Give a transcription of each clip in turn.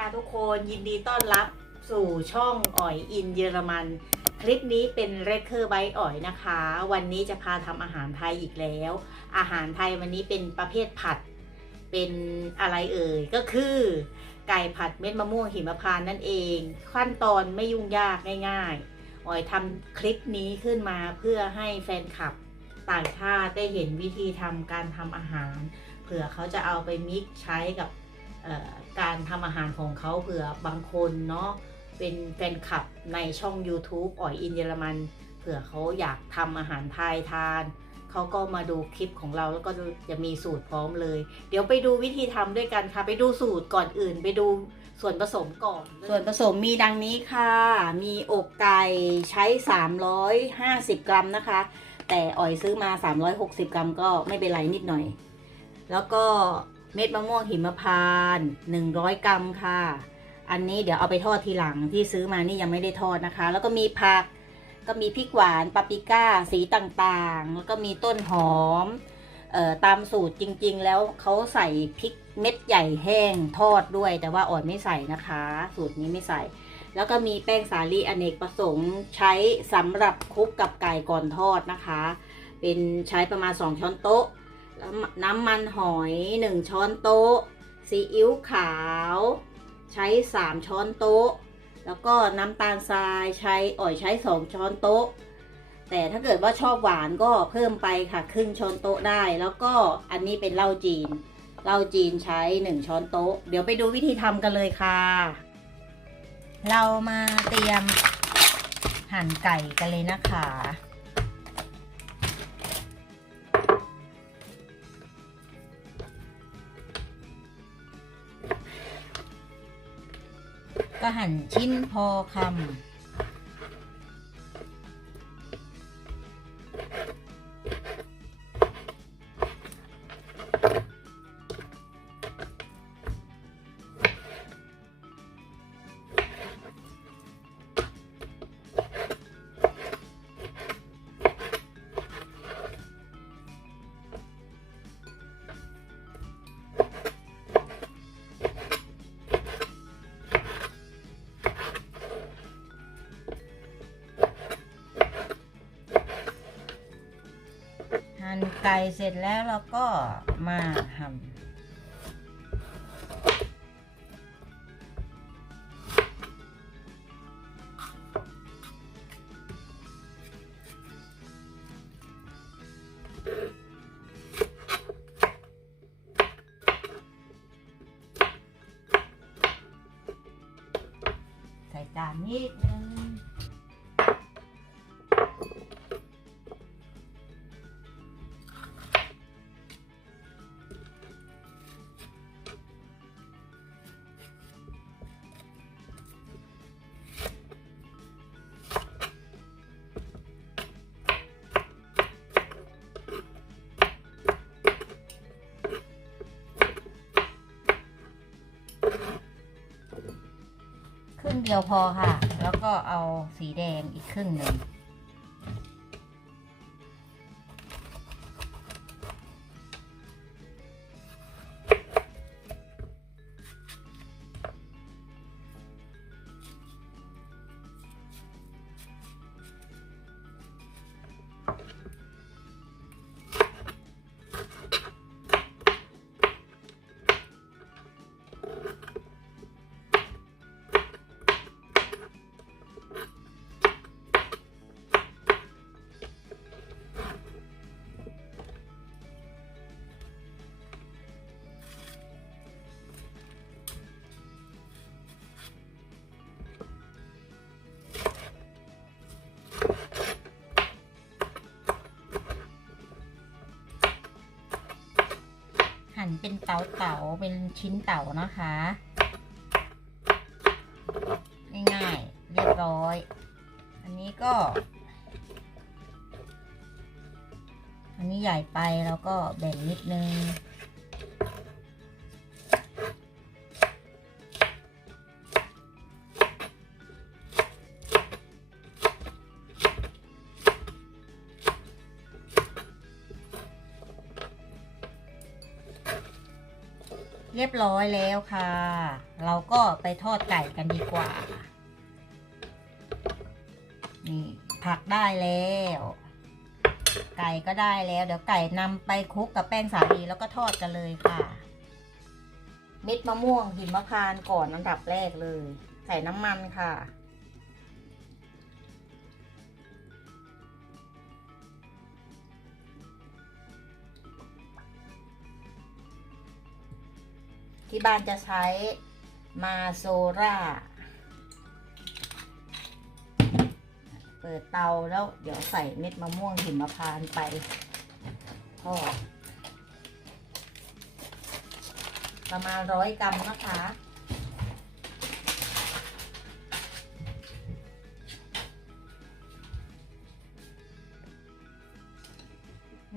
ค่ะทุกคนยินดีต้อนรับสู่ช่องอ่อยอินเยอรมัน คลิปนี้เป็นเรคเคอร์ไบอ่อยนะคะ วันนี้จะพาทำอาหารไทยอีกแล้ว อาหารไทยวันนี้เป็นประเภทผัด เป็นอะไรเอ่ย ก็คือ ไก่ผัดเม็ดมะม่วงหิมพานต์นั่นเอง ขั้นตอนไม่ยุ่งยากง่ายๆอ่อยทำคลิปนี้ขึ้นมาเพื่อให้แฟนคลับต่างชาติได้เห็นวิธีทำการทำอาหาร เผื่อเขาจะเอาไปมิกซ์ใช้กับ การทำอาหารของเขาเผื่อบางคนเนาะเป็นแฟนคลับในช่อง YouTube อ่อยอินเยอรมัน เผื่อเขาอยากทำอาหารไทยทาน เขาก็มาดูคลิปของเราแล้วก็จะมีสูตรพร้อมเลย เดี๋ยวไปดูวิธีทำด้วยกันค่ะ ไปดูสูตรก่อนอื่น ไปดูส่วนผสมก่อน ส่วนผสมมีดังนี้ค่ะ มีอกไก่ใช้ 350 กรัมนะคะ แต่อ่อยซื้อมา 360 กรัมก็ไม่เป็นไรนิดหน่อย แล้วก็ เม็ดมะม่วงหิมพานต์100 กรัมค่ะ อันนี้เดี๋ยวเอาไปทอดทีหลังที่ซื้อมานี่ยังไม่ได้ทอดนะคะ แล้วก็มีผักก็มีพริกหวานปาปริก้าสีต่างๆ แล้วก็มีต้นหอมเอ่อตามสูตรจริงๆ แล้วเขาใส่พริกเม็ดใหญ่แห้งทอดด้วย แต่ว่าอ่อนไม่ใส่นะคะ สูตรนี้ไม่ใส่ แล้วก็มีแป้งสาลีอเนกประสงค์ใช้สำหรับคลุกกับไก่ก่อนทอดนะคะ เป็นใช้ประมาณ 2 ช้อนโต๊ะ น้ำมันหอย 1 ช้อนโต๊ะ ซีอิ๊วขาว ใช้ 3 ช้อนโต๊ะ แล้วก็น้ำตาลทรายใช้อ่อยใช้ 2 ช้อนโต๊ะ แต่ถ้าเกิดว่าชอบหวานก็เพิ่มไปค่ะครึ่งช้อนโต๊ะได้ แล้วก็อันนี้เป็นเหล้าจีน เหล้าจีนใช้ 1 ช้อนโต๊ะ เดี๋ยวไปดูวิธีทำกันเลยค่ะ เรามาเตรียมหั่นไก่กันเลยนะคะ ก็หั่นชิ้นพอคำ ไก่เสร็จแล้วเราก็มาหั่นใส่จานนิดนึง ดียวพอค่ะ แล้วก็เอาสีแดงอีกครึ่งหนึ่ง เป็นเต๋าเต๋าเป็นชิ้นเต๋านะคะ ง่ายๆเรียบร้อย อันนี้ก็ อันนี้ใหญ่ไปแล้วก็แบ่งนิดนึง รียบร้อยแล้วค่ะ เราก็ไปทอดไก่กันดีกว่า นี่ผักได้แล้ว ไก่ก็ได้แล้ว เดี๋ยวไก่นำไปคลุกกับแป้งสาลีแล้วก็ทอดกันเลยค่ะ เม็ดมะม่วงหิมพานต์ก่อนอันดับแรกเลย ใส่น้ำมันค่ะ ที่บ้านจะใช้มาโซราเปิดเตาแล้วเดี๋ยวใส่เม็ดมะม่วงหิมพานต์ไปทอดประมาณร้อยกรัมนะคะ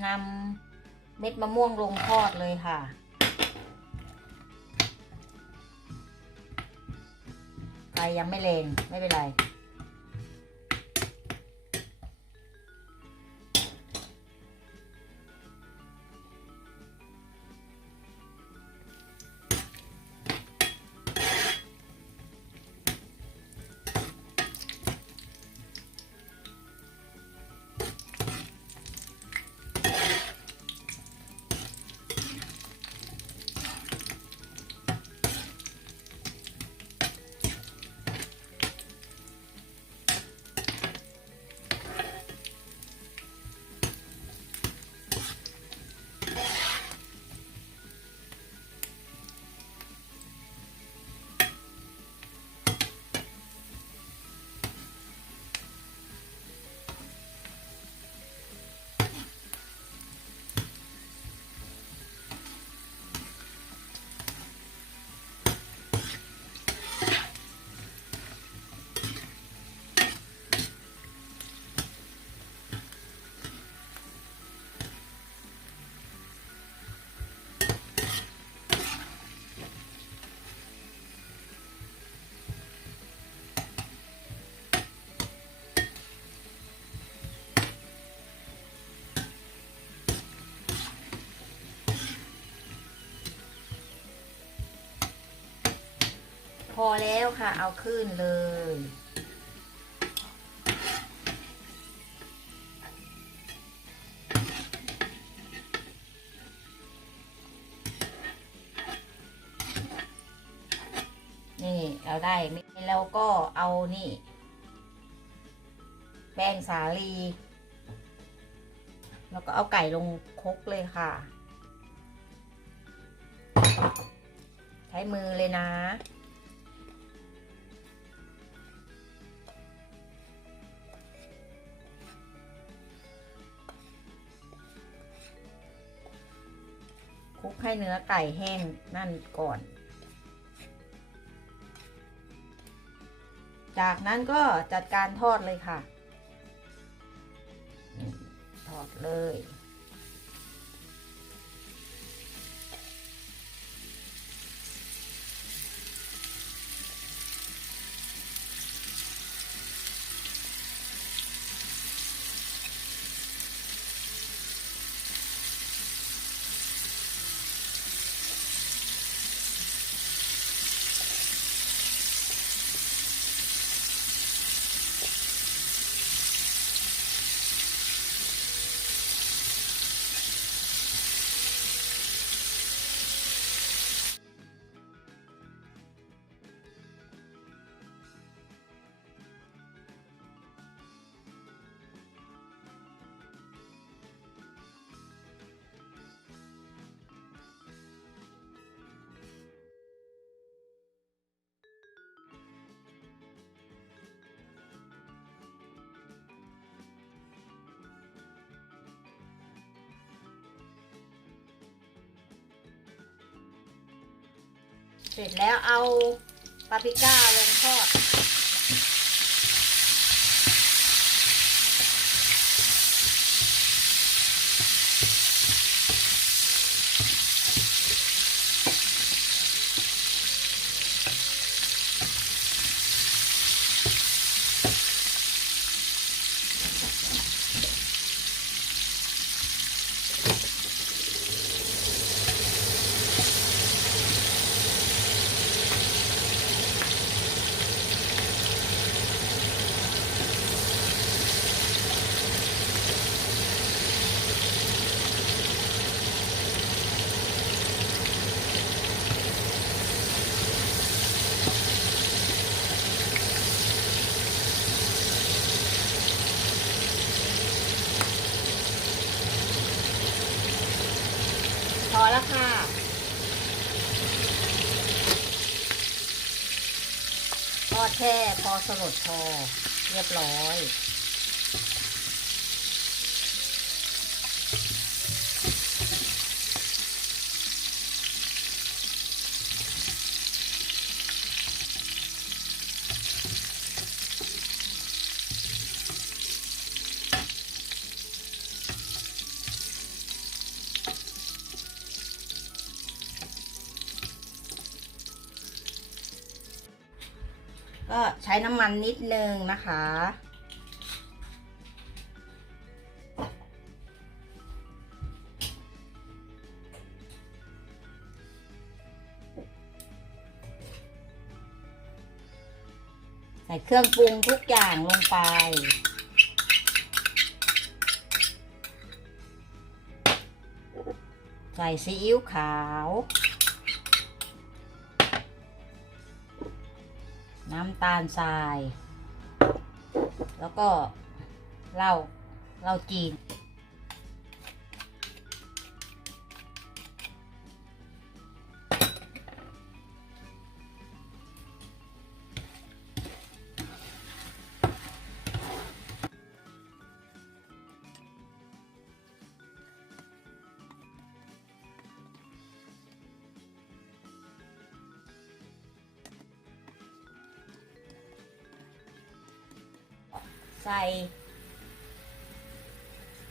นำเม็ดมะม่วงลงทอดเลยค่ะ ยังไม่แรงไม่เป็นไร อแล้วค่ะ เอาขึ้นเลย นี่เราได้แล้วก็เอานี่ แป้งสาลี แล้วก็เอาไก่ลงคกเลยค่ะ ใช้มือเลยนะ ลุกให้เนื้อไก่แห้งนั่นก่อน จากนั้นก็จัดการทอดเลยค่ะ ทอดเลย เสร็จแล้วเอาปาปริก้าลงทอด แค่พอสลดพอเรียบร้อย ก็ใช้น้ำมันนิดนึงนะคะ ใส่เครื่องปรุงทุกอย่างลงไปใส่ซีอิ๊วขาว น้ำตาลทราย แล้วก็เหล้าเหล้าจีน ใส่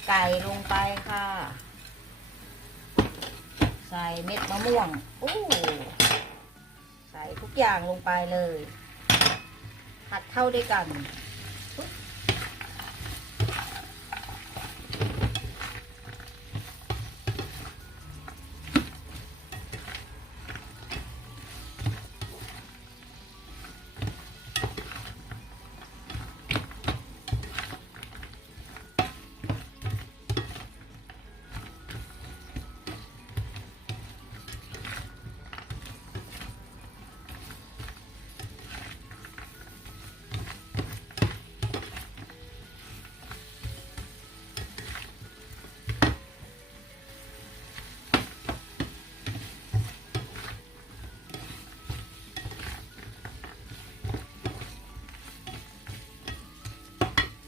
ไก่ลงไปค่ะ ใส่เม็ดมะม่วงอู้ใส่ทุกอย่างลงไปเลย ผัดเข้าด้วยกัน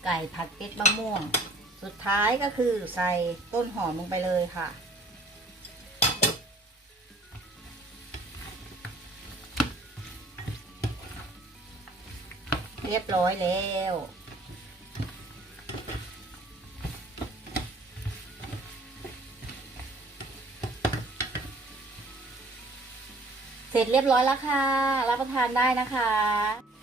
ไก่ผัดเม็ดมะม่วง สุดท้ายก็คือใส่ต้นหอมลงไปเลยค่ะ เรียบร้อยแล้วเสร็จเรียบร้อยแล้วค่ะ รับประทานได้นะคะ